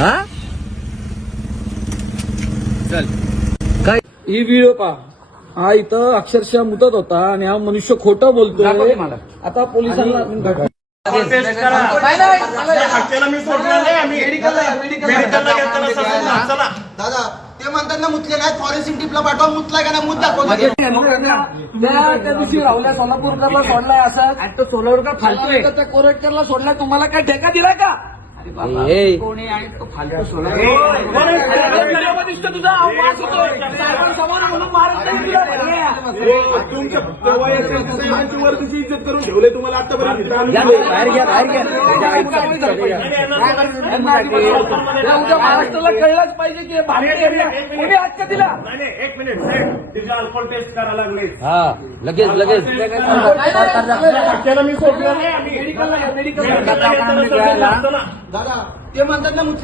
हा चल काय ही व्हिडिओ पहा. हा इथं अक्षरशः मुदत होता आणि हा मनुष्य खोटं बोलतोय. आता पोलिसांना दादा ते म्हणतात ना मुतले नाही फॉरेन्सिक टीपला पाठवा मुतला का ना मुत दाखवतो. त्या दिवशी राहुल्या सोलापूरकरला सोडलाय असं तो सोलापूरकर फालतोय त्या कोरटकरला सोडलाय. तुम्हाला काय ठेका दिला का? कोणी आहे तो फालतू सोडला तुझा आवाज होतो समोर म्हणून वर्दीची इज्जत करून ठेवले तुम्हाला आतापर्यंत. उद्या महाराष्ट्राला कळलंच पाहिजे की भारतीय कोणी हक्क दिला. एक मिनिट तिचे अल्कोहोल टेस्ट करायला लागले. हा लगेच लगेच मी सोडलं नाही. मेडिकलला दादा ते म्हणतात ना